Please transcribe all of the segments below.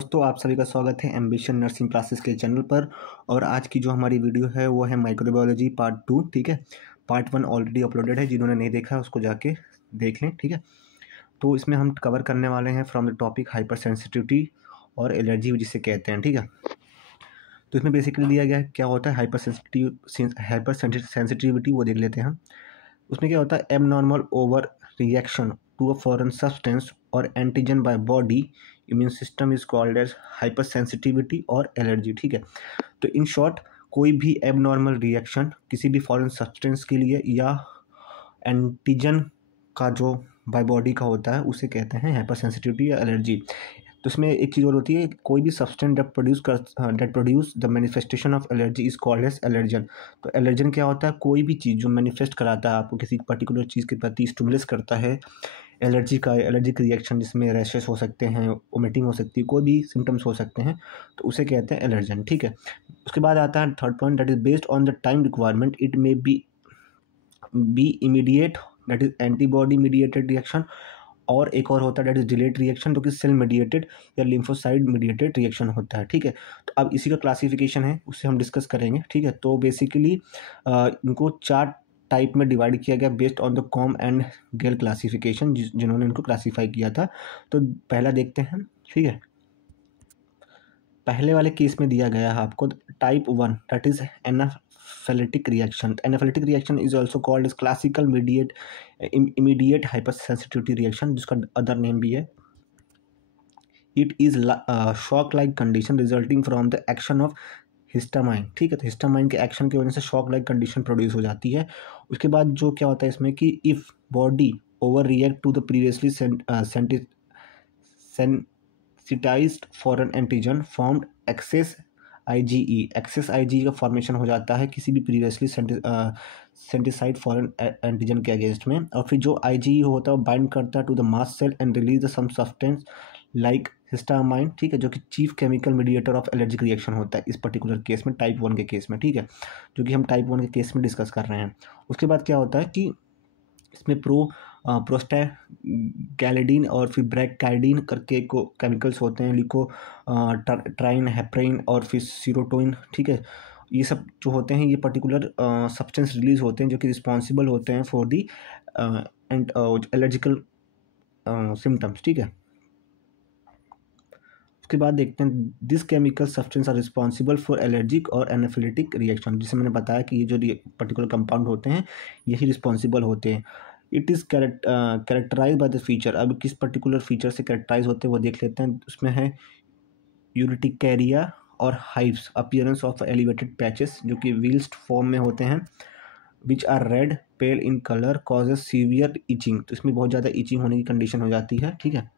दोस्तों आप सभी का स्वागत है एम्बिशन नर्सिंग क्लासेस के चैनल पर। और आज की जो हमारी वीडियो है वो है माइक्रोबायोलॉजी पार्ट 2। ठीक है, पार्ट 1 ऑलरेडी अपलोडेड है, जिन्होंने नहीं देखा है उसको जाके देख लें। ठीक है, तो इसमें हम कवर करने वाले हैं from the topic hyper sensitivity और एलर्जी जिसे कहते हैं। ठीक है, तो इसमें बेसिकली दिया गया है क्या होता है हाइपर सेंसिटिविटी, वो देख लेते हैं हम। उसमें क्या होता है, abnormal overreaction to a foreign substance और antigen by body immune system is called as hypersensitivity और एलर्जी। ठीक है, तो इन शॉर्ट कोई भी एबनॉर्मल रिएक्शन किसी भी फॉरेन सब्सटेंस के लिए या एंटीजन का जो बाय बॉडी का होता है उसे कहते हैं हाइपर सेंसिटिविटी या एलर्जी। तो इसमें एक चीज़ और होती है, कोई भी substance that produce the manifestation of allergy is called as allergen. तो एलर्जन क्या होता है, कोई भी चीज़ जो मैनिफेस्ट कराता है आपको किसी पर्टिकुलर चीज़ के प्रति स्टिमुलस करता है एलर्जिक रिएक्शन, जिसमें रैशेस हो सकते हैं, वोमिटिंग हो सकती है, कोई भी सिम्टम्स हो सकते हैं, तो उसे कहते हैं एलर्जन। ठीक है, उसके बाद आता है third point, that is based on the time requirement it may be immediate, that is antibody mediated reaction, और एक और होता है दैट इज डिलेड रिएक्शन, जो कि सेल मीडिएटेड या लिम्फोसाइड मीडिएटेड रिएक्शन होता है। ठीक है, तो अब इसी का क्लासिफिकेशन है, उससे हम डिस्कस करेंगे। ठीक है, तो बेसिकली इनको 4 टाइप में डिवाइड किया गया based on the Coombs and Gell classification, जिन्होंने इनको क्लासीफाई किया था। तो पहला देखते हैं। ठीक है, पहले वाले केस में दिया गया है आपको type 1, that is anaphylactic reaction. Anaphylactic reaction is also called as classical immediate hyper sensitivity reaction, जिसका अदर नेम भी है। It is shock like condition resulting from the action of histamine. ठीक है, तो हिस्टामाइन के एक्शन की वजह से शॉक लाइक कंडीशन प्रोड्यूस हो जाती है। उसके बाद जो क्या होता है इसमें कि if body over react to the previously sensitized foreign antigen formed excess IgE का फॉर्मेशन हो जाता है किसी भी प्रीवियसली सेंटिसाइड फॉरेन एंटीजन के अगेंस्ट में, और फिर जो आईजीई होता है वो बाइंड करता है to the mast cell and release the some substance like histamine. ठीक है, जो कि chief chemical mediator of allergic reaction होता है इस पर्टिकुलर केस में, टाइप 1 के केस में। ठीक है, जो कि हम टाइप 1 के केस में डिस्कस कर रहे हैं। उसके बाद क्या होता है कि इसमें प्रोस्टागैलेडिन और फिर ब्रैकाइडिन करके को केमिकल्स होते हैं, लिको ट्राइन हेपरिन और फिर सीरोटोइन। ठीक है, ये सब जो होते हैं ये पर्टिकुलर सब्सटेंस रिलीज होते हैं जो कि रिस्पॉन्सिबल होते हैं फॉर दी एलर्जिकल सिम्टम्स। ठीक है, उसके बाद देखते हैं this chemical substance are responsible for allergic और एनाफिलेटिक रिएक्शन, जिसे मैंने बताया कि ये जो पर्टिकुलर कंपाउंड होते हैं यही रिस्पॉन्सिबल होते हैं। It is characterize by the feature. अब किस पर्टिकुलर फीचर से कैरेक्टराइज होते हैं वो देख लेते हैं। उसमें है यूरिटिकेरिया और hives, appearance of elevated patches जो कि व्हील्स्ड फॉर्म में होते हैं, which are red pale in colour, causes severe itching. तो इसमें बहुत ज़्यादा इचिंग होने की कंडीशन हो जाती है। ठीक है,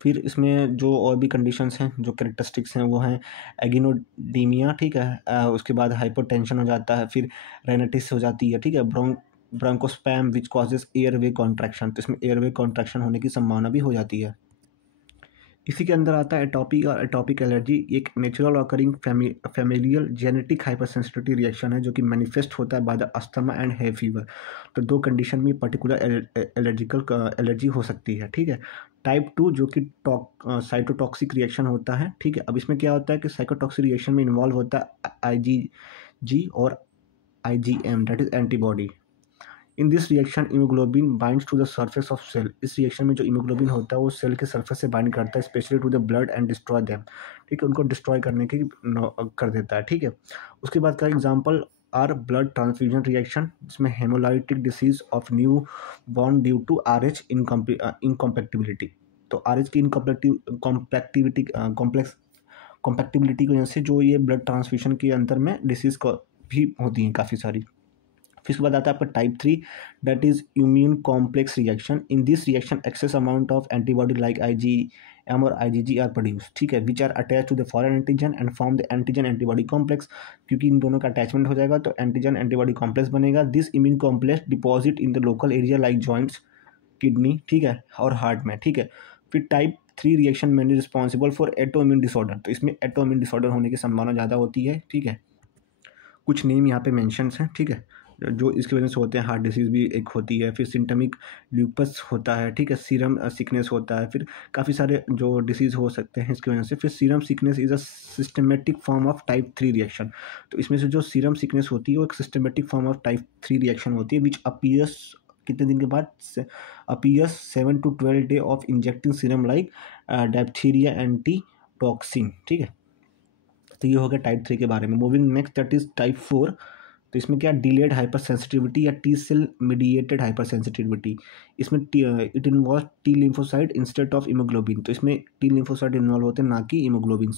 फिर इसमें जो और भी कंडीशंस हैं, जो कैरेक्टरिस्टिक्स हैं, वो हैं एगिनोडीमिया। ठीक है, उसके बाद हाइपोटेंशन हो जाता है, फिर रेनाइटिस हो जाती है। ठीक है, ब्रोंकोस्पैम विच कॉजेज एयरवे कॉन्ट्रैक्शन। तो इसमें एयरवे कॉन्ट्रैक्शन होने की संभावना भी हो जाती है। इसी के अंदर आता है एटोपिक और एटोपिक एलर्जी, एक natural occurring familial genetic hypersensitivity reaction है जो कि मैनिफेस्ट होता है बाय द अस्थमा एंड है फीवर। तो 2 कंडीशन में पर्टिकुलर एलर्जिकल एलर्जी हो सकती है। ठीक है, टाइप 2 जो कि साइटोटॉक्सिक रिएक्शन होता है। ठीक है, अब इसमें क्या होता है कि साइटोटॉक्सिक रिएक्शन में इन्वॉल्व होता है आईजीजी और IgM, that is antibody. In this reaction immunoglobulin binds to the surface of cell. इस रिएक्शन में जो इमोग्लोबिन होता है वो सेल के सर्फेस से बाइंड करता है, specially to the blood and destroy them. ठीक है, उनको डिस्ट्रॉय करने की कर देता है। ठीक है, उसके बाद का example are blood transfusion reaction, जिसमें haemolytic disease of newborn due to Rh incompatibility. तो आरएच की कॉम्पैक्टिबिलिटी की वजह से जो ये ब्लड ट्रांसफ्यूजन के अंदर में डिसीज भी होती हैं काफ़ी सारी। फिर उसके बाद आता है आपका type 3, that is immune complex reaction. In this reaction excess amount of antibody like IgM और आईजीजी आर प्रोड्यूस। ठीक है, which are attach to the foreign antigen and form the antigen antibody complex. क्योंकि इन दोनों का attachment हो जाएगा तो एंटीजन एंटीबॉडी कॉम्प्लेक्स बनेगा। This immune complex deposit in the local area like joints, kidney, ठीक है, और हार्ट में। ठीक है, फिर type 3 reaction mainly responsible for autoimmune disorder. तो इसमें एटोइम्यून डिसऑर्डर होने की संभावना ज़्यादा होती है। ठीक है, कुछ नेम यहाँ पे मेंशंस हैं। ठीक है, जो इसकी वजह से होते हैं, हार्ट डिसीज़ भी एक होती है, फिर सिम्टमिक ल्यूपस होता है, ठीक है, सीरम सिकनेस होता है, फिर काफ़ी सारे जो डिसीज़ हो सकते हैं इसकी वजह से। फिर serum sickness is a systematic form of type 3 reaction. तो इसमें से जो सीरम सिकनेस होती है वो एक systematic form of type 3 reaction होती है, विच अपीयर्स कितने दिन के बाद, appears 7 to 12 day of injecting serum like diphtheria antitoxin, ठीक है। तो ये हो गया टाइप 3 के बारे में। Moving next, that is type 4। तो इसमें क्या, डिलेड हाइपर सेंसिटिविटी या T cell mediated hypersensitivity. इसमें it involve T lymphocyte instead of immunoglobulin. तो इसमें टी लिम्फोसाइट इन्वॉल्व होते हैं, ना कि immunoglobulin.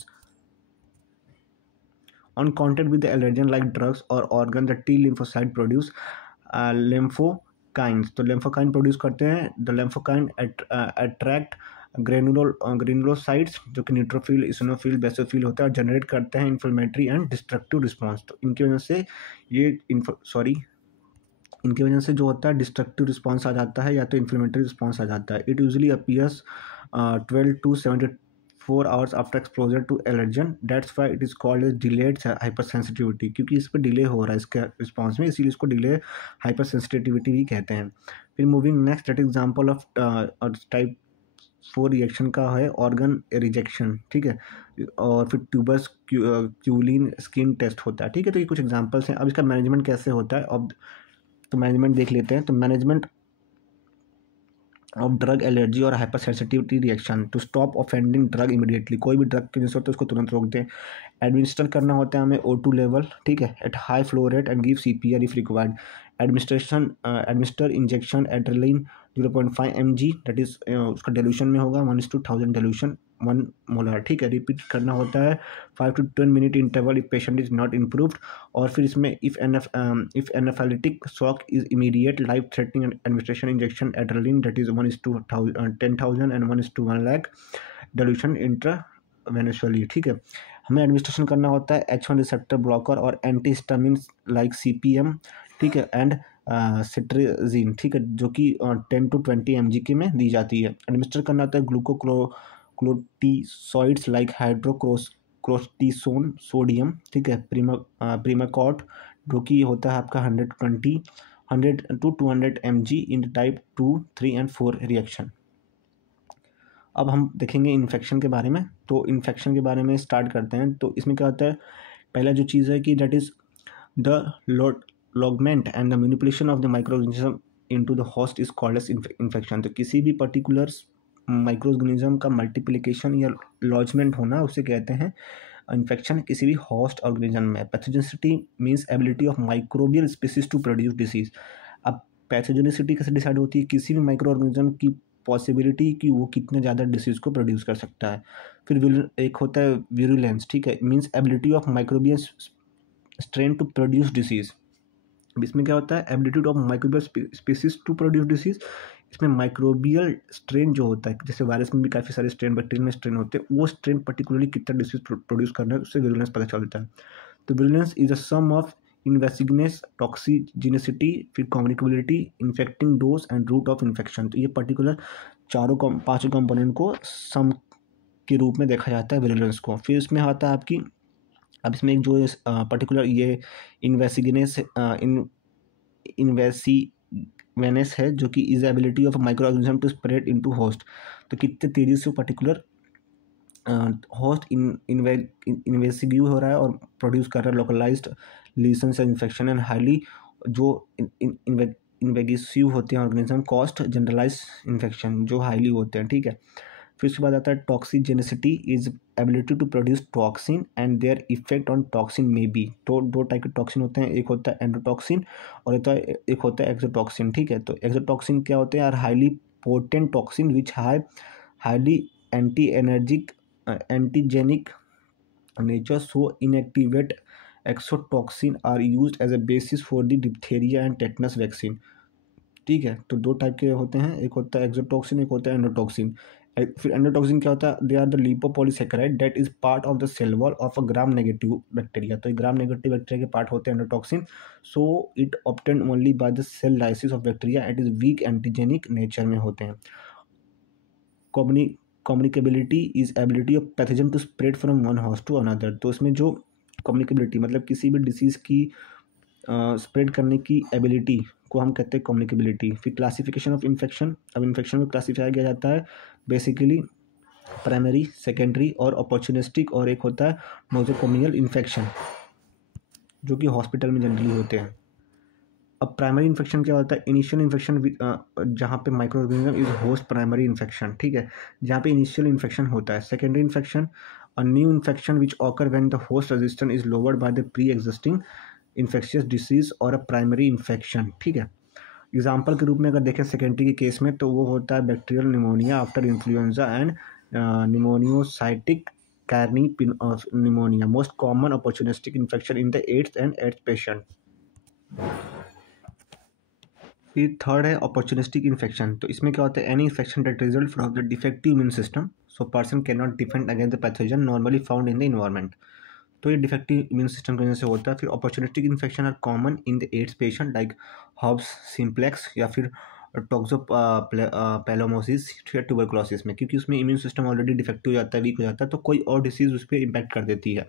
On contact with the allergen like drugs और organ, the T lymphocyte produce lymphocytes। तो lymphocyte प्रोड्यूस करते हैं। द lymphocyte अट्रैक्ट ग्रेनुलोसाइट्स जो कि न्यूट्रोफिल, इसिनोफिल, बेसोफिल होता है और जनरेट करते हैं इन्फ्लेमेटरी एंड डिस्ट्रक्टिव रिस्पॉन्स। तो इनकी वजह से इनकी वजह से जो होता है डिस्ट्रक्टिव रिस्पॉन्स आ जाता है या तो इन्फ्लेमेटरी रिस्पॉन्स आ जाता है। It usually appears 12 to 74 hours after exposure to allergen. That's why it is called as delayed hyper sensitivity, क्योंकि इस पर डिले हो रहा है इसके रिस्पॉन्स में, इसीलिए इसको डिले हाइपर सेंसिटिविटी भी कहते हैं। फिर moving next, that example of type 4 reaction का है ऑर्गन रिजेक्शन, ठीक है, और फिर ट्यूबर्स क्यूलिन स्किन टेस्ट होता है, ठीक है। तो ये कुछ एग्जांपल्स हैं। अब इसका मैनेजमेंट कैसे होता है, अब तो मैनेजमेंट देख लेते हैं। तो मैनेजमेंट ऑफ ड्रग एलर्जी और hyper sensitivity reaction, to stop offending drug immediately. कोई भी ड्रग की जैसे होता है उसको तुरंत रोक दें। एडमिनिस्टर करना होता है हमें O2 लेवल, ठीक है, at high flow rate and give CPR if required. Administer injection adrenaline 0.5 mg, that is उसका डिल्यूशन में होगा 1:1000 डिल्यूशन 1 मोलर, ठीक है। रिपीट करना होता है 5 to 10 minute interval if patient is not improved. और फिर इसमें if anaphylactic shock is immediate life threatening administration injection adrenaline, that is 1:10,000 and 1:1 lakh dilution intravenously, ठीक है। हमें एडमिनिस्ट्रेशन करना होता है H1 रिसेप्टर ब्लॉकर और एंटीहिस्टामिन लाइक CPM, ठीक है, एंड सिट्रेजिन, ठीक है, जो कि 10 to 20 mg के में दी जाती है। एडमिनिस्टर करना होता है ग्लूकोक्लोटिसॉइड्स लाइक हाइड्रोक्रोस्टिसोन सोडियम, ठीक है, प्रीमाकॉट, जो कि होता है आपका 100 to 200 mg in type 2, 3 and 4 reaction. अब हम देखेंगे इन्फेक्शन के बारे में। तो इन्फेक्शन के बारे में स्टार्ट करते हैं। तो इसमें क्या होता है, पहला जो चीज़ है कि that is the lodgement and the manipulation of the microorganism into the host is called as infection. तो किसी भी पर्टिकुलर माइक्रोऑर्गेनिज्म का मल्टीप्लिकेशन या लॉजमेंट होना उसे कहते हैं इन्फेक्शन किसी भी होस्ट ऑर्गेनिज्म में। Pathogenicity means ability of microbial species to produce disease. अब पैथोजेनिसिटी कैसे डिसाइड होती है, किसी भी माइक्रो ऑर्गेनिज्म की पॉसिबिलिटी कि वो कितने ज़्यादा डिसीज़ को प्रोड्यूस कर सकता है। फिर एक होता है विरुलेंस, ठीक है, means ability of microbial strain to produce disease. इसमें क्या होता है, ability of microbial species to produce disease. इसमें माइक्रोबियल स्ट्रेन जो होता है, जैसे वायरस में भी काफ़ी सारे स्ट्रेन, बैक्टीरिया में स्ट्रेन होते हैं, वो स्ट्रेन पर्टिकुलरली कितना डिसीज प्रोड्यूस करना है उससे विरुलेंस पता चलता है। तो virulence is a sum of invasiveness, toxigenicity, फिर communicability, infecting dose and route of infection. तो ये पर्टिकुलर पाँचों कंपोनेंट को सम के रूप में देखा जाता है विरुलेंस को। फिर इसमें आता है आपकी, अब इसमें एक जो पर्टिकुलर ये इन्वेसिगनेस इन्वेसिवेनेस है, जो कि is ability of micro organism to spread into host. तो कितने तेजी से पर्टिकुलर होस्ट इन्वेसिग्यू हो रहा है और प्रोड्यूस कर रहा है localised lesions and infection and highly जो इन्वेगिसिव होते हैं ऑर्गेनिज्म कॉस्ट जनरलाइज इन्फेक्शन जो हाईली होते हैं, ठीक है। फिर उसके बाद आता है toxigenicity is ability to produce toxin and their effect on toxin में बी। तो दो टाइप के टॉक्सिन होते हैं, एक होता है एंडोटॉक्सिन और एक होता है एक्सोटॉक्सिन, ठीक है। तो एक्सोटॉक्सिन क्या होते हैं, are highly potent toxin which highly antigenic nature, so inactivate exotoxin are used as a basis for the diphtheria and tetanus vaccine, ठीक है। तो दो टाइप के होते हैं, एक होता है एक्सोटॉक्सिन, एक होता है एंडोटॉक्सिन। फिर एंडोटॉक्सिन क्या होता है, they are the lipopolysaccharide that is part of the cell wall of a gram negative bacteria. तो ग्राम नेगेटिव बैक्टीरिया के पार्ट होते हैं endotoxin. So it obtain only by the cell lysis of bacteria, it is weak antigenic nature में होते हैं। Communicability is ability of pathogen to spread from one host to another. तो इसमें जो communicability मतलब किसी भी डिसीज़ की स्प्रेड करने की एबिलिटी को हम कहते हैं कम्युनिकेबिलिटी। फिर क्लासिफिकेशन ऑफ इन्फेक्शन, अब इन्फेक्शन को क्लासीफाई किया जाता है बेसिकली प्राइमरी, सेकेंडरी और अपॉर्चुनिस्टिक, और एक होता है नोजोकोमियल इन्फेक्शन जो कि हॉस्पिटल में जनरली होते हैं। अब प्राइमरी इन्फेक्शन क्या होता है? इनिशियल इन्फेक्शन जहाँ पे micro organism is host primary infection, ठीक है, जहाँ पे इनिशियल इन्फेक्शन होता है। Secondary infection a new infection which occur when the host resistance is lowered by the pre existing infectious disease और अ प्राइमरी इन्फेक्शन, ठीक है। एग्जाम्पल के रूप में अगर देखें सेकेंडरी के केस में तो वो होता है bacterial pneumonia after influenza and pneumocystis carinii pneumonia, most common opportunistic infection in the AIDS and AIDS patient. फिर थर्ड है अपॉर्चुनिस्टिक इन्फेक्शन। तो इसमें क्या होता है? Any infection that result from the defective immune system, so person can not defend against the pathogen normally found in the environment. तो ये defective immune system की वजह से होता है। फिर opportunistic infection are common in the AIDS patient like herpes simplex या फिर टॉक्सोपैलोमोसिस या ट्यूबरकुलोसिस में, क्योंकि उसमें इम्यून सिस्टम ऑलरेडी डिफेक्टिव हो जाता है, वीक हो जाता है, तो कोई और डिसीज उस पर इम्पैक्ट कर देती है।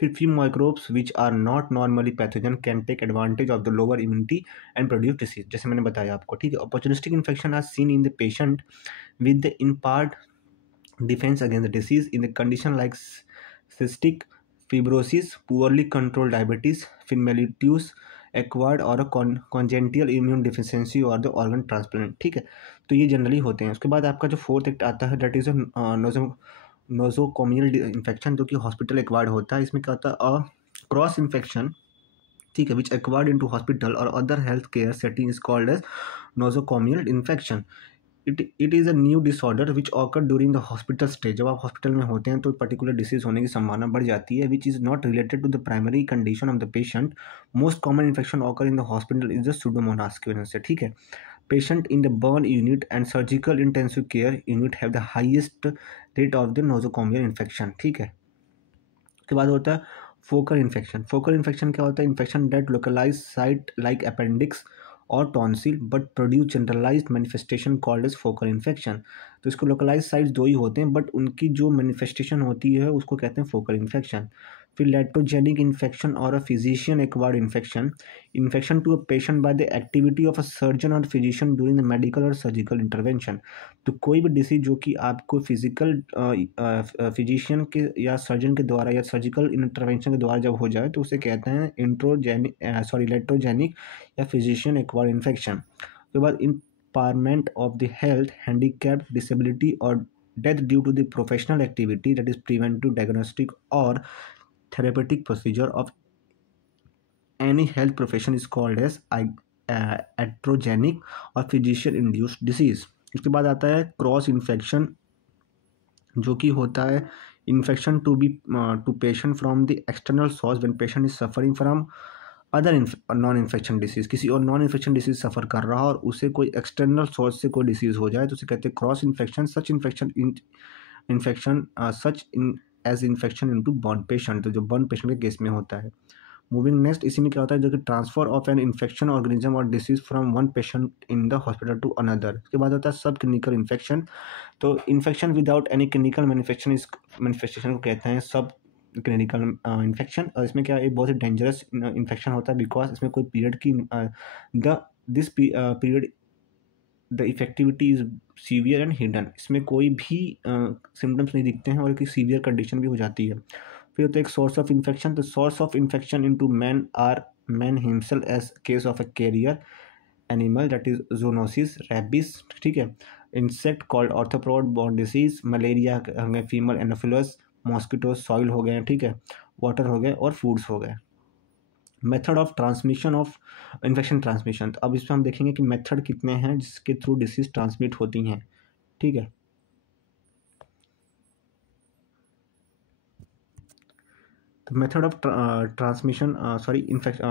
फिर few microbes which are not normally pathogen can take advantage of the lower immunity and produce disease, जैसे मैंने बताया आपको, ठीक है। Opportunistic infection are seen in the patient with the in part defence against the disease in the condition like cystic fibrosis, poorly control diabetes, फिर mellitus acquired और congenital immune deficiency और the organ transplant, ठीक है। तो ये generally होते हैं। उसके बाद आपका जो फोर्थ एक्ट आता है दैट इज नोजोकोमियल इन्फेक्शन, जो कि हॉस्पिटल एक्वायर्ड होता है। इसमें क्या होता है? क्रॉस इन्फेक्शन, ठीक है, विच एक्वायर्ड इनटू हॉस्पिटल और other health care setting is called as nosocomial infection. It is a new disorder which occur during the hospital stay. जब आप हॉस्पिटल में होते हैं तो पर्टिकुलर डिसीज होने की संभावना बढ़ जाती है, which is not related to the primary condition of the patient. Most common infection occur in the hospital is the pseudomonas की वजह से, ठीक है। Patient in the burn unit and surgical intensive care unit have the highest rate of the nosocomial infection, ठीक है। उसके बाद होता है फोकल इन्फेक्शन। फोकल इन्फेक्शन क्या होता है? Infection that localise site like appendix और tonsil but produce generalised manifestation called as focal infection. तो इसको लोकलाइज साइट्स दो ही होते हैं बट उनकी जो मैनिफेस्टेशन होती है उसको कहते हैं फोकल इन्फेक्शन। फिर लेट्रोजेनिक इन्फेक्शन और a physician acquired infection, infection to a patient by the activity of a surgeon और फिजिशियन ड्यूरिंग द मेडिकल और सर्जिकल इंटरवेंशन। तो कोई भी डिसीज जो कि आपको फिजिकल फिजिशियन के या सर्जन के द्वारा या सर्जिकल इंटरवेंशन के द्वारा जब हो जाए तो उसे कहते हैं लेट्रोजेनिक या फिजिशियन एक्वायर्ड इन्फेक्शन। उसके बाद impairment of the health, handicap, disability और death due to the professional activity that is preventive diagnostic और therapeutic procedure of any health profession is called as iatrogenic और physician induced disease। इसके बाद आता है cross infection, जो कि होता है infection to patient from the external source when patient is suffering from other non infection disease. किसी और नॉन इन्फेक्शन डिसीज सफ़र कर रहा और उसे कोई एक्सटर्नल सोर्स से कोई डिसीज़ हो जाए तो उसे कहते हैं cross infection. Such infection such in as infection into burn patient, तो जो बर्न पेशेंट के केस में होता है। मूविंग नेक्स्ट, इसी में क्या होता है? जो कि transfer of an infection organism और disease from one patient in the hospital to another. इसके बाद होता है सब क्लिनिकल इन्फेक्शन। तो infection without any clinical manifestation को कहते हैं सब क्लिनिकल इन्फेक्शन। और इसमें क्या एक बहुत ही डेंजरस इन्फेक्शन होता है बिकॉज इसमें कोई पीरियड की this period the effectivity is severe and hidden. इसमें कोई भी सिम्टम्स नहीं दिखते हैं और एक सीवियर कंडीशन भी हो जाती है। फिर होता है एक source of infection. The source of infection into man are man himself as case of a carrier animal that is zoonosis, rabies, ठीक है। Insect called arthropod borne disease, malaria हो गए, फीमल एनोफिलस, मॉस्किटो, सॉइल हो गए, ठीक है, water हो गए और फूड्स हो गए। Method of transmission of infection transmission, तो अब इसमें हम देखेंगे कि मेथड कितने हैं जिसके थ्रू डिसीज ट्रांसमिट होती हैं, ठीक है। The method of transmission,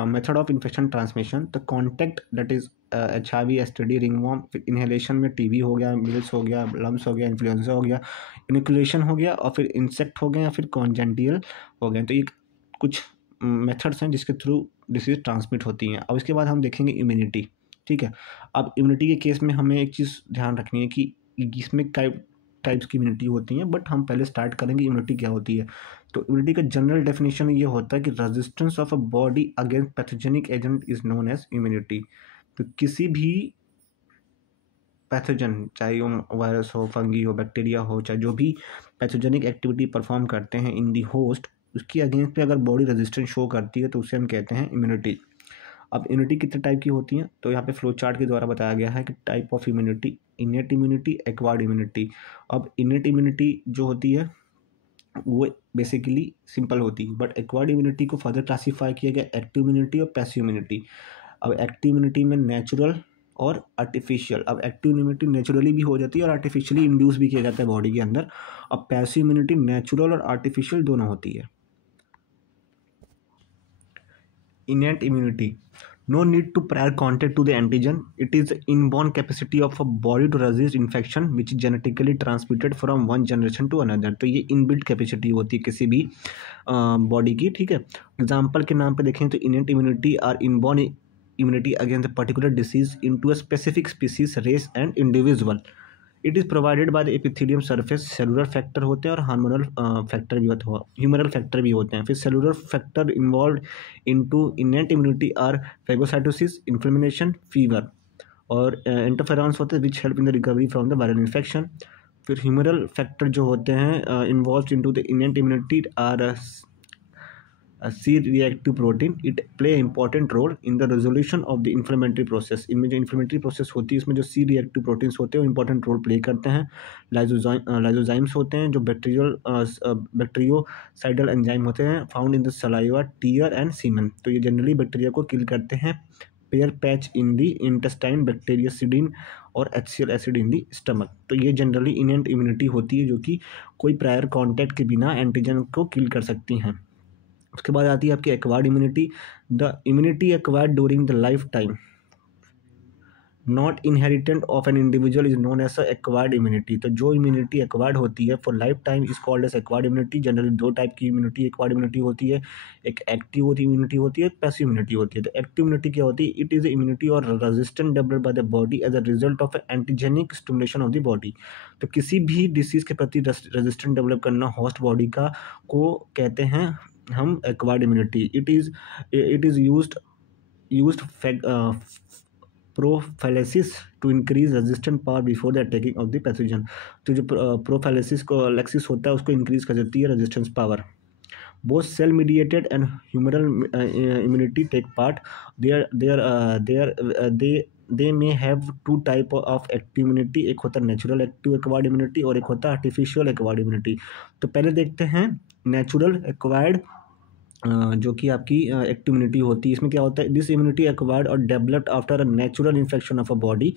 method of infection transmission, the contact that is HIV, STD, ringworm, फिर inhalation में TB हो गया, measles हो गया, lumps हो गया, इन्फ्लुएंजा हो गया, inoculation हो गया और फिर इंसेक्ट हो गए या फिर कॉन्जेंटियल हो गए। तो ये कुछ मेथड्स हैं जिसके थ्रू डिसीज ट्रांसमिट होती हैं। अब इसके बाद हम देखेंगे इम्यूनिटी, ठीक है। अब इम्यूनिटी के केस में हमें एक चीज़ ध्यान रखनी है कि इसमें टाइप्स की इम्यूनिटी होती हैं, बट हम पहले स्टार्ट करेंगे इम्यूनिटी क्या होती है। तो इम्यूनिटी का जनरल डेफिनेशन ये होता है कि resistance of a body against pathogenic agent is known as immunity. तो किसी भी पैथोजन, चाहे वो वायरस हो, फंगी हो, बैक्टीरिया हो, चाहे जो भी पैथोजेनिक एक्टिविटी परफॉर्म करते हैं इन दी होस्ट, उसकी अगेंस्ट पे अगर बॉडी रेजिस्टेंस शो करती है तो उसे हम कहते हैं इम्यूनिटी। अब इम्यूनिटी कितने टाइप की होती हैं, तो यहाँ पे फ्लो चार्ट के द्वारा बताया गया है कि type of immunity, innate immunity, acquired immunity. अब इनेट इम्यूनिटी जो होती है वो बेसिकली सिंपल होती है, बट एक्वायर्ड इम्यूनिटी को फर्दर क्लासीफाई किया गया एक्टिव इम्यूनिटी और पैसिव इम्यूनिटी। अब एक्टिव इम्यूनिटी में नेचुरल और आर्टिफिशियल। अब एक्टिव इम्यूनिटी नेचुरली भी हो जाती है और आर्टिफिशियली इंड्यूस भी किया जाता है बॉडी के अंदर। अब पैसिव इम्यूनिटी नेचुरल और आर्टिफिशियल दोनों होती है। Innate immunity. No need to prior contact to the antigen. It is the inborn capacity of a body to resist infection which is genetically transmitted from one generation to another. तो ये inbuilt capacity होती है किसी भी body की, ठीक है। Example के नाम पे देखें तो innate immunity or inborn immunity against a particular disease into a specific species, race and individual. It is provided by the epithelium surface. Cellular factor होते हैं और हार्मोनल फैक्टर भी होते हैं, ह्यूमरल फैक्टर भी होते हैं। फिर cellular factor involve into innate immunity are phagocytosis, inflammation, fever, और इंटरफेरॉन्स होते हैं which help in the recovery from the viral infection. फिर ह्यूमरल फैक्टर जो होते हैं involve into the innate immunity are C-reactive protein. It play important role in the resolution of the inflammatory process. इनमें जो inflammatory process होती है इसमें जो C-reactive proteins होते हैं वो important role play करते हैं। लाइजोजाइम्स होते हैं जो बैक्टीरियोसाइडल एंजाइम होते हैं found in the saliva, tear and semen. तो ये जनरली बैक्टीरिया को किल करते हैं। Peyer patch in the intestine, bactericidin और HCl acid in the stomach. तो ये जनरली इनेट इम्यूनिटी होती है जो कि कोई प्रायर कॉन्टैक्ट के बिना एंटीजन को किल कर सकती हैं। उसके बाद आती है आपकी acquired immunity. The immunity acquired during the life time not inherent of an individual is known as acquired immunity. तो जो इम्यूनिटी एक्वायर्ड होती है for life time is called as acquired immunity. Generally दो टाइप की immunity acquired immunity होती है, एक active immunity होती है, एक पैसिव इम्यूनिटी होती है। तो एक्टिव इम्यूनिटी क्या होती है? इट इज इम्यूनिटी और resistant developed by the body as a result of antigenic stimulation of the body. तो किसी भी डिसीज के प्रति रेजिस्टेंट डेवलप करना होस्ट बॉडी का को कहते हैं हम acquired immunity. It is used prophylaxis to increase resistant power before the attacking of the pathogen. तो जो प्रोफाइलेसिस को लेक्सिस होता है उसको इंक्रीज कर देती है resistance power. Both cell mediated and humoral immunity take part. They may have two type of active immunity. एक होता है नेचुरल एक्टिव एक्वायर्ड इम्यूनिटी और एक होता है आर्टिफिशियल एक्वायर्ड इम्यूनिटी। तो पहले देखते हैं नेचुरल एक्वायर्ड जो कि आपकी एक्टिव इम्यूनिटी होती है। इसमें क्या होता है? दिस इम्यूनिटी एक्वायर्ड और developed after a natural infection of a body.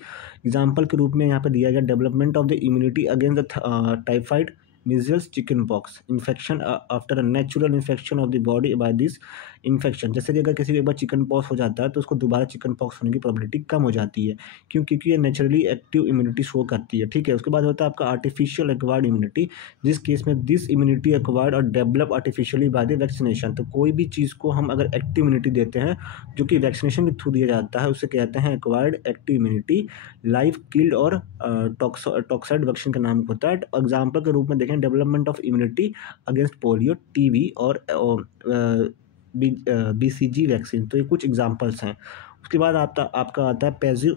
Example के रूप में यहाँ पे दिया गया development of the immunity against the typhoid, measles, chicken pox infection after a natural infection of the body by this infection. जैसे कि अगर किसी को एक बार चिकन पॉक्स हो जाता है तो उसको दोबारा चिकन पॉक्स होने की प्रोबेबिलिटी कम हो जाती है, क्योंकि ये नेचुरली एक्टिव इम्यूनिटी शो करती है, ठीक है। उसके बाद होता है आपका आर्टिफिशियल एक्वायर्ड इम्यूनिटी, जिस केस में दिस इम्यूनिटी एक्वायर्ड और develop artificially by the vaccination. तो कोई भी चीज़ को हम अगर एक्टिव इम्यूनिटी देते हैं जो कि वैक्सीनेशन के थ्रू दिया जाता है उसे कहते हैं acquired active immunity. Life killed और टॉक्साइड वैक्सीन का नाम होता है। एग्जाम्पल के रूप में देखें development of immunity against polio, TB और BCG वैक्सीन। तो ये कुछ एग्जाम्पल्स हैं। उसके बाद आपका आता है पैसिव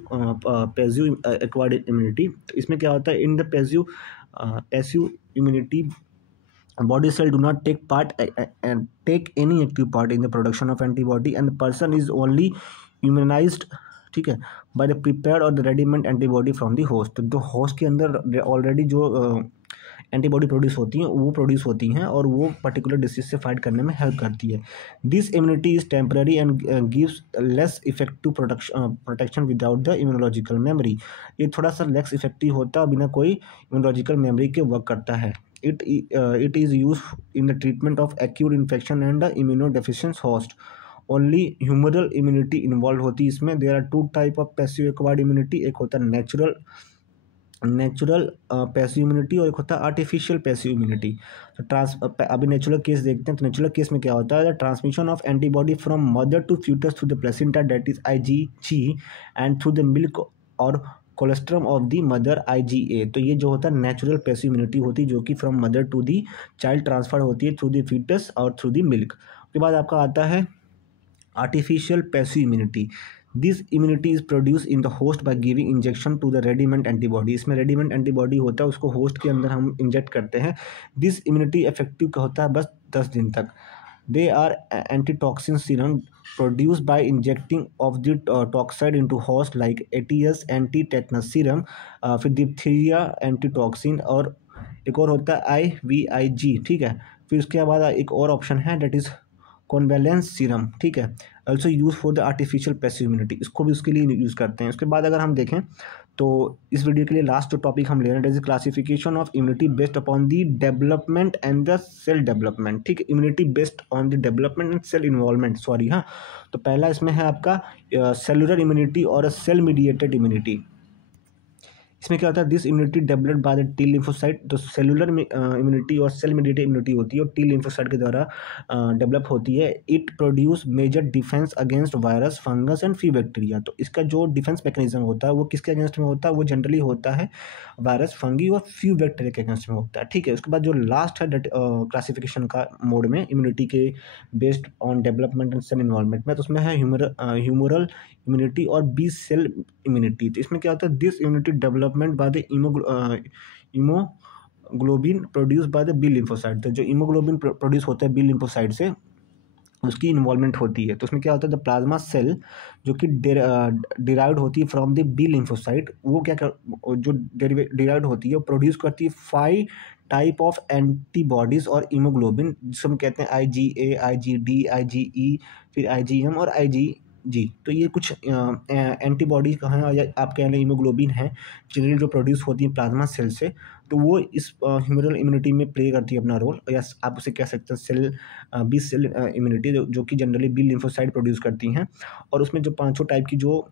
एक्वायर्ड इम्यूनिटी। तो इसमें क्या होता है? In the passive immunity body cell do not take any active part in the production of antibody and the person is only immunized, ठीक है, by the prepared or the ready-made antibody from the host। तो जो host के अंदर already जो antibody produce होती हैं वो प्रोड्यूस होती हैं और वो पर्टिकुलर डिसीज से फाइट करने में हेल्प करती है। This immunity is temporary and gives less effective protection without the immunological memory. ये थोड़ा सा लेस इफेक्टिव होता है बिना कोई इम्यूनोलॉजिकल मेमोरी के वर्क करता है। It is used in the treatment of acute infection and the immunodeficient host. Only humoral immunity involved होती है इसमें। There are two type of passive acquired immunity। एक होता है नेचुरल पैसिव इम्यूनिटी और एक होता है आर्टिफिशियल पैसिव इम्यूनिटी। तो अभी नेचुरल केस देखते हैं। तो नेचुरल केस में क्या होता है? The transmission of antibody from mother to foetus through the placenta, that is IgG, and through the milk और colostrum of the mother IgA। तो ये जो होता है नेचुरल पैसिव इम्यूनिटी होती है, जो कि from mother to the child transfer होती है थ्रू द फीटस और थ्रू द मिल्क। उसके बाद आपका आता है artificial passive immunity. This immunity is produce in the host by giving injection to the readymade antibody. इसमें रेडीमेड एंटीबॉडी होता है, उसको होस्ट के अंदर हम इंजेक्ट करते हैं। दिस इम्यूनिटी इफेक्टिव होता है बस 10 दिन तक। They are antitoxin serum produce by injecting of the toxoid into host like ATS anti tetanus serum, फिर डिप्थीरिया एंटीटॉक्सिन, और एक और होता है IVIG, ठीक है। फिर उसके बाद एक और ऑप्शन है डेट इज कॉन्वेलेंस सीरम, ठीक है, also use for the artificial passive immunity, इसको भी उसके लिए यूज़ करते हैं। उसके बाद अगर हम देखें तो इस वीडियो के लिए लास्ट जो टॉपिक हम ले रहे हैं that is classification of immunity based upon the development and the cell development, ठीक है, immunity based on the development and cell involvement, sorry हाँ। तो पहला इसमें है आपका सेलुलर इम्यूनिटी और सेल मीडिएटेड इम्यूनिटी। इसमें क्या होता है, this immunity developed by the T lymphocyte. तो सेलुलर इम्यूनिटी और सेल मीडिएटेड इम्यूनिटी होती है और टी लिम्फोसाइट के द्वारा डेवलप होती है। It produce major defence against virus, fungus and few bacteria. तो इसका जो डिफेंस मैकेनिज्म होता है वो किसके अगेंस्ट में होता है, वो जनरली होता है वायरस, फंगी और फ्यू बैक्टीरिया के अगेंस्ट में होता है, ठीक है। उसके बाद जो लास्ट है क्लासिफिकेशन का मोड में इम्यूनिटी के based on development and cell involvement में, तो उसमें है ह्यूमरल इम्यूनिटी और बी सेल इम्यूनिटी। तो इसमें क्या होता है, this immunity development by the immunoglobin produce by the B lymphocyte. तो जो इमोग्लोबिन प्रोड्यूस होता है बी लिम्फोसाइट से, उसकी इन्वॉल्वमेंट होती है। तो उसमें क्या होता है, द प्लाज्मा सेल जो कि डिराइव्ड होती है फ्रॉम द बी लिम्फोसाइट, वो क्या जो डिराइव्ड होती है वो प्रोड्यूस करती है 5 टाइप ऑफ एंटीबॉडीज और इमोग्लोबिन, जिसको हम कहते हैं IgA, IgD, IgE, फिर IgM और IgG। तो ये कुछ एंटीबॉडी कहाँ या आप कह लें इमोग्लोबिन है जनरली जो प्रोड्यूस होती है प्लाज्मा सेल से। तो वो इस ह्यूमरल इम्यूनिटी में प्ले करती है अपना रोल, या आप उसे कह सकते हैं सेल बी सेल इम्यूनिटी, जो कि जनरली बी लिम्फोसाइट प्रोड्यूस करती हैं। और उसमें जो 5 टाइप की जो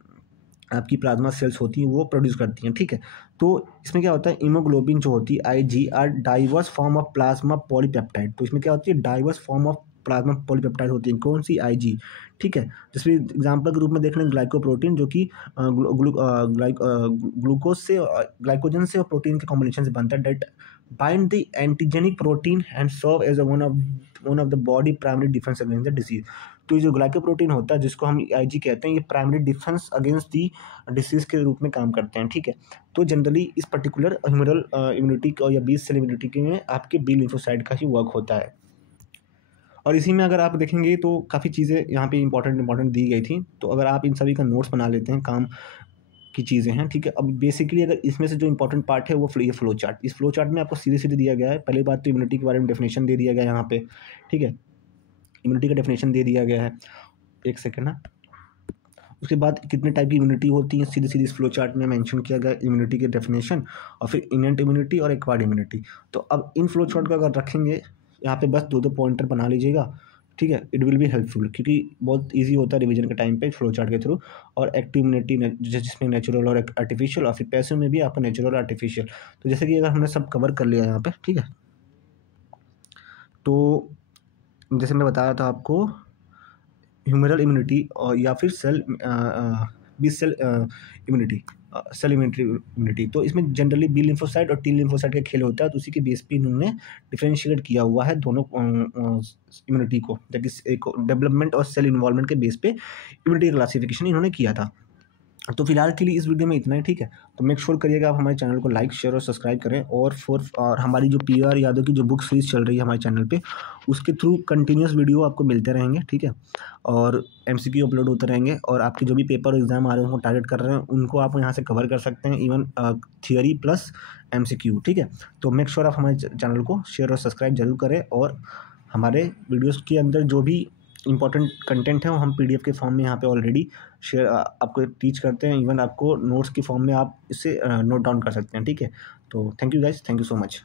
आपकी प्लाज्मा सेल्स होती हैं वो प्रोड्यूस करती हैं, ठीक है। तो इसमें क्या होता है, इमोग्लोबिन जो होती है IG are diverse form of plasma polypeptide. तो इसमें क्या होती है, diverse form of plasma polypeptide होती है, कौन सी IG, ठीक है। जिसमें एग्जाम्पल के रूप में देख लें ग्लाइकोप्रोटीन, जो कि ग्लूकोज से ग्लाइकोजन से और प्रोटीन के कॉम्बिनेशन से बनता है, that bind the antigenic protein and serve as one of the body primary defence against the disease. तो ये जो ग्लाइकोप्रोटीन होता है जिसको हम IG कहते हैं, ये primary defence against the disease के रूप में काम करते हैं, ठीक है। तो जनरली इस पर्टिकुलर ह्यूमरल इम्यूनिटी या बी सेल इम्यूनिटी में आपके बी लिम्फोसाइट का ही वर्क होता है। और इसी में अगर आप देखेंगे तो काफ़ी चीज़ें यहाँ पे इंपॉर्टेंट दी गई थी। तो अगर आप इन सभी का नोट्स बना लेते हैं, काम की चीज़ें हैं, ठीक है। अब बेसिकली अगर इसमें से जो इंपॉर्टेंट पार्ट है वो ये फ्लो चार्ट, इस फ्लो चार्ट में आपको सीधे दिया गया है। पहली बात तो इम्यूनिटी के बारे में डेफिनेशन दे दिया गया है यहाँ पे, ठीक है, इम्यूनिटी का डेफिनेशन दे दिया गया है। एक सेकेंड ना, उसके बाद कितने टाइप की इम्यूनिटी होती है सीधी इस फ्लो चार्ट में मेंशन किया गया इम्यूनिटी के डेफिनेशन, और फिर इनेंट इम्यूनिटी और एक्वायर्ड इम्यूनिटी। तो अब इन फ्लो चार्ट का अगर रखेंगे यहाँ पे बस 2 पॉइंटर बना लीजिएगा, ठीक है। इट विल बी हेल्पफुल, क्योंकि बहुत इजी होता है रिवीजन के टाइम पे फ्लो चार्ट के थ्रू। और एक्टिव इम्यूनिटी जिसमें नेचुरल और आर्टिफिशियल, और फिर पैसिव में भी आपका नेचुरल और आर्टिफिशियल। तो जैसे कि अगर हमने सब कवर कर लिया यहाँ पे, ठीक है, तो जैसे मैं बताया था आपको ह्यूमरल इम्यूनिटी और या फिर cell B cell immunity, cell immunity. तो इसमें जनरली बी लिम्फोसाइट और टी लिम्फोसाइट का खेल होता है। तो उसी के बेस पे इन्होंने डिफरेंशिएट किया हुआ है दोनों इम्यूनिटी को, दैट इज एक डेवलपमेंट और सेल इन्वॉल्वमेंट के बेस पे इम्यूनिटी क्लासिफिकेशन इन्होंने किया था। तो फिलहाल के लिए इस वीडियो में इतना ही, ठीक है। तो मेक श्योर करिएगा आप हमारे चैनल को लाइक, शेयर और सब्सक्राइब करें। और हमारी जो PR यादव की जो बुक सीरीज चल रही है हमारे चैनल पे, उसके थ्रू कंटिन्यूस वीडियो आपको मिलते रहेंगे, ठीक है। और MCQ अपलोड होते रहेंगे, और आपके जो भी पेपर और एग्जाम आ रहे हैं उनको टारगेट कर रहे हैं उनको आप यहाँ से कवर कर सकते हैं, इवन थियरी प्लस MCQ, ठीक है। तो मेक श्योर आप हमारे चैनल को शेयर और सब्सक्राइब जरूर करें। और हमारे वीडियोज़ के अंदर जो भी इंपॉर्टेंट कंटेंट है वो हम PDF के फॉर्म में यहाँ पे ऑलरेडी शेयर आपको टीच करते हैं, इवन आपको नोट्स की फॉर्म में आप इसे नोट डाउन कर सकते हैं, ठीक है। तो thank you guys, thank you so much.